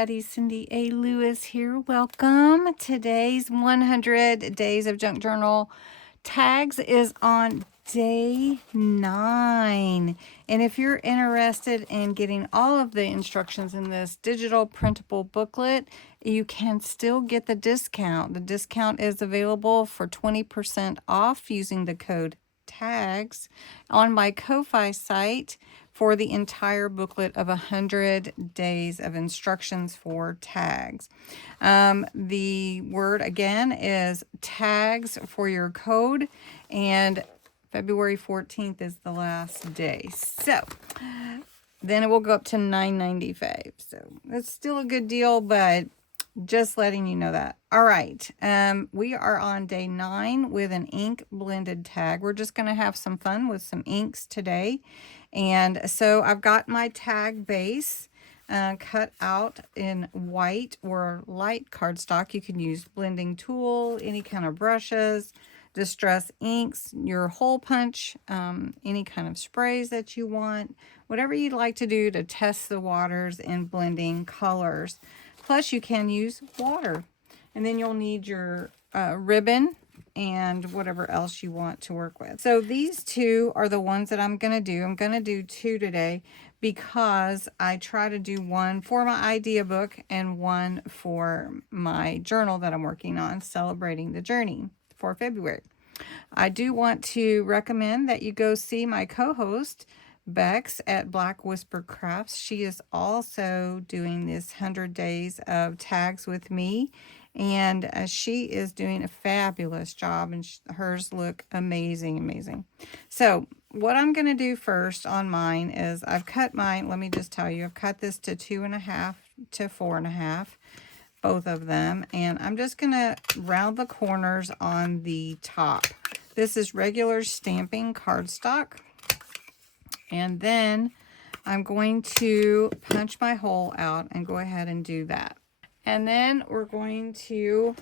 everybody. Cindy A. Lewis here. Welcome. Today's 100 Days of Junk Journal tags is on day 9. And if you're interested in getting all of the instructions in this digital printable booklet, you can still get the discount. The discount is available for 20% off using the code TAGS on my Ko-Fi site for the entire booklet of 100 days of instructions for tags. The word again is tags for your code, and February 14th is the last day. So then it will go up to $9.95. So it's still a good deal, but just letting you know that. All right. We are on day 9 with an ink blended tag. We're just going to have some fun with some inks today. And so I've got my tag base cut out in white or light cardstock. You can use blending tool, any kind of brushes, distress inks, your hole punch, any kind of sprays that you want, whatever you'd like to do to test the waters in blending colors. Plus you can use water, and then you'll need your ribbon and whatever else you want to work with. So these two are the ones that I'm going to do. I'm going to do 2 today because I try to do one for my idea book and one for my journal that I'm working on, Celebrating the Journey for February. I do want to recommend that you go see my co-host Bexx at Black Whisper Crafts. She is also doing this 100 days of tags with me, and she is doing a fabulous job, and hers look amazing. So what I'm going to do first on mine is I've cut mine. Let me just tell you, I've cut this to 2.5 to 4.5, both of them, and I'm just going to round the corners on the top. This is regular stamping cardstock. And then I'm going to punch my hole out and go ahead and do that. And then we're going to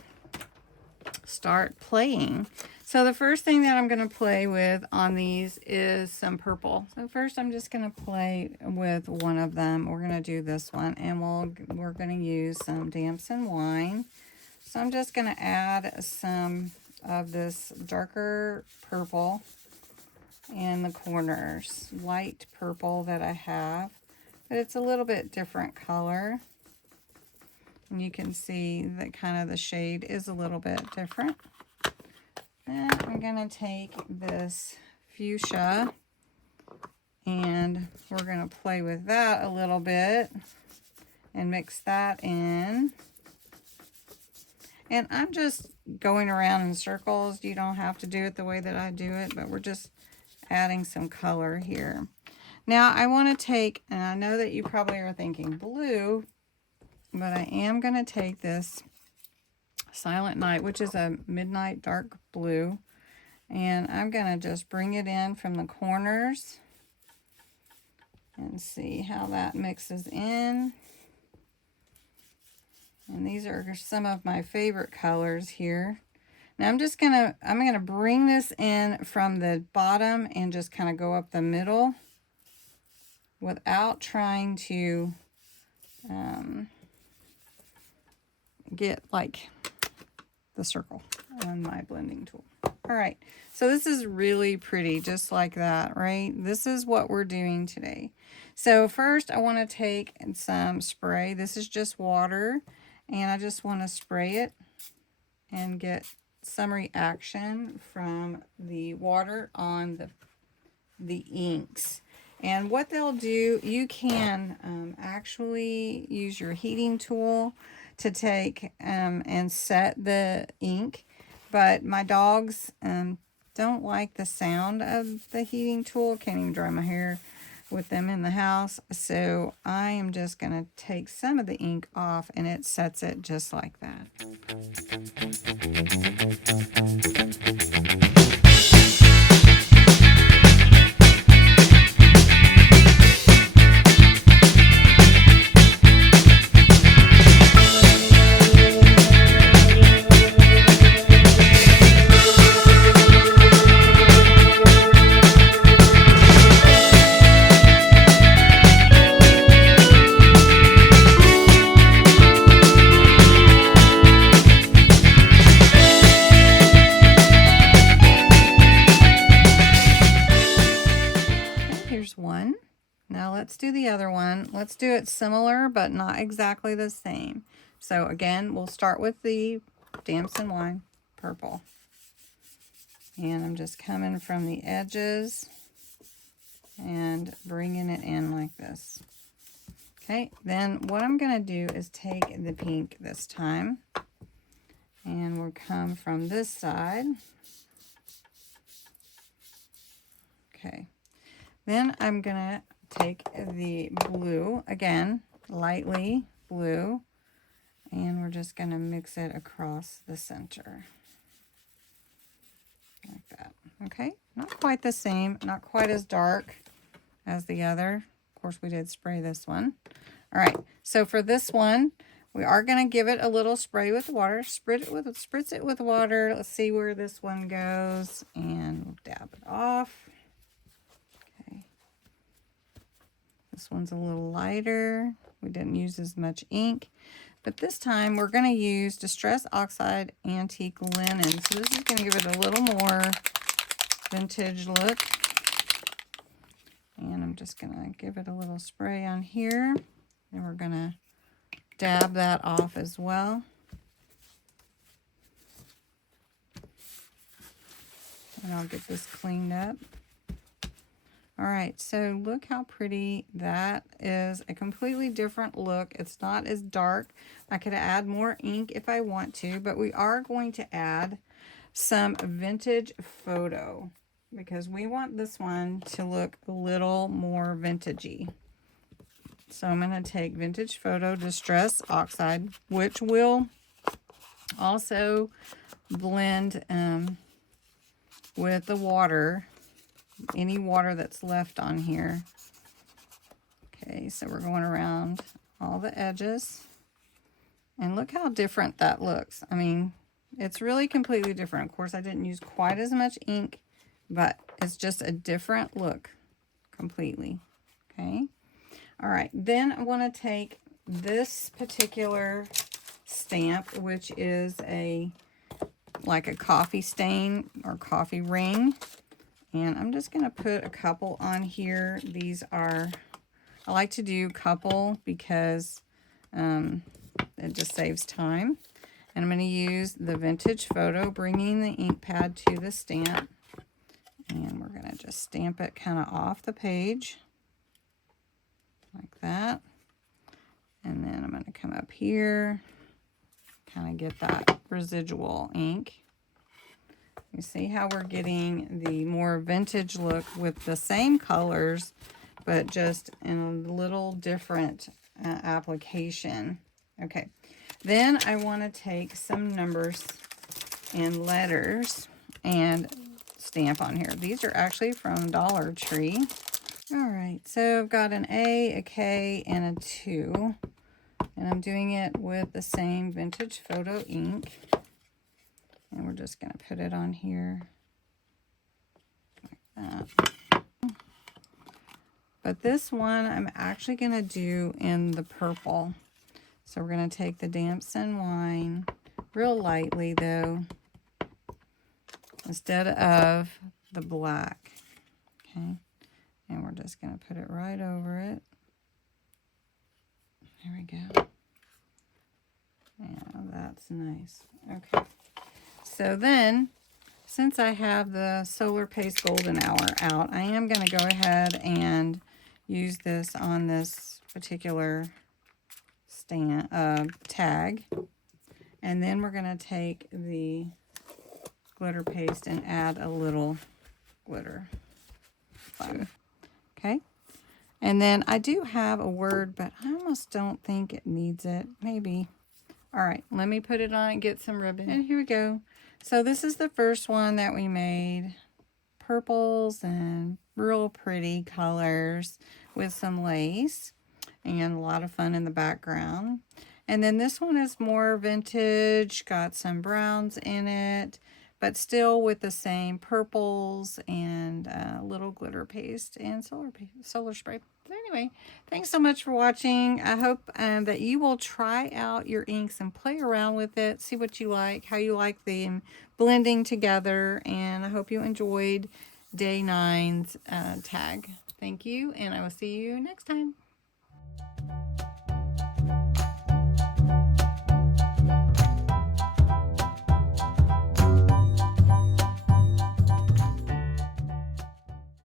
start playing. So the first thing that I'm going to play with on these is some purple. So first I'm just going to play with one of them. We're going to do this one, and we're going to use some damson wine. So I'm just going to add some of this darker purple in the corners, light purple that I have, but it's a little bit different color, and you can see that kind of the shade is a little bit different. Then I'm going to take this fuchsia and we're going to play with that a little bit and mix that in. And I'm just going around in circles. You don't have to do it the way that I do it, but we're just adding some color here. Now I want to take, and I know that you probably are thinking blue, but I am going to take this Silent Night, which is a midnight dark blue, and I'm going to just bring it in from the corners and see how that mixes in. And these are some of my favorite colors here. Now I'm gonna bring this in from the bottom and just kind of go up the middle without trying to get like the circle on my blending tool. All right, so this is really pretty, just like that, right? This is what we're doing today. So first I want to take some spray. This is just water, and I just want to spray it and get some reaction from the water on the inks. And what they'll do, you can actually use your heating tool to take and set the ink, but my dogs don't like the sound of the heating tool. Can't even dry my hair with them in the house, so I am just going to take some of the ink off, and it sets it just like that. let's do the other one. Let's do it similar, but not exactly the same. So again, we'll start with the Damson Wine purple. And I'm just coming from the edges and bringing it in like this. Okay, then what I'm going to do is take the pink this time. And we'll come from this side. Okay, then I'm going to take the blue, again, lightly blue, and we're just going to mix it across the center. Like that. Okay, not quite the same, not quite as dark as the other. Of course, we did spray this one. All right, so for this one, we are going to give it a little spray with water. Spritz it with water. Let's see where this one goes, and we'll dab it off. Okay. This one's a little lighter. We didn't use as much ink. But this time, we're going to use Distress Oxide Antique Linen. So this is going to give it a little more vintage look. And I'm just going to give it a little spray on here. And we're going to dab that off as well. And I'll get this cleaned up. All right, so look how pretty that is. A completely different look. It's not as dark. I could add more ink if I want to, but we are going to add some vintage photo because we want this one to look a little more vintagey. So I'm going to take Vintage Photo Distress Oxide, which will also blend with the water, any water that's left on here. Okay, so we're going around all the edges. And look how different that looks. I mean, it's really completely different. Of course, I didn't use quite as much ink, but it's just a different look completely. Okay. All right, then I want to take this particular stamp, which is like a coffee stain or coffee ring. And I'm just going to put a couple on here. These are, I like to do couple because it just saves time. And I'm going to use the Vintage Photo, bringing the ink pad to the stamp. And we're going to just stamp it kind of off the page. Like that. And then I'm going to come up here, kind of get that residual ink. You see how we're getting the more vintage look with the same colors, but just in a little different application. Okay, then I want to take some numbers and letters and stamp on here. These are actually from Dollar Tree. All right, so I've got an A, a K, and a 2. And I'm doing it with the same Vintage Photo ink. And we're just going to put it on here like that. But this one I'm actually going to do in the purple. So we're going to take the Damson Wine, real lightly though, instead of the black. Okay. And we're just going to put it right over it. There we go. Yeah, that's nice. Okay. So then, since I have the Solar Paste Golden Hour out, I am going to go ahead and use this on this particular tag. And then we're going to take the glitter paste and add a little glitter. Okay. And then I do have a word, but I almost don't think it needs it. Maybe. All right, let me put it on and get some ribbon. And here we go. So this is the first one that we made. Purples and real pretty colors with some lace and a lot of fun in the background. And then this one is more vintage, got some browns in it, but still with the same purples and little glitter paste and solar spray. But anyway, thanks so much for watching. I hope that you will try out your inks and play around with it, see what you like, how you like them blending together, and I hope you enjoyed Day 9's tag. Thank you, and I will see you next time.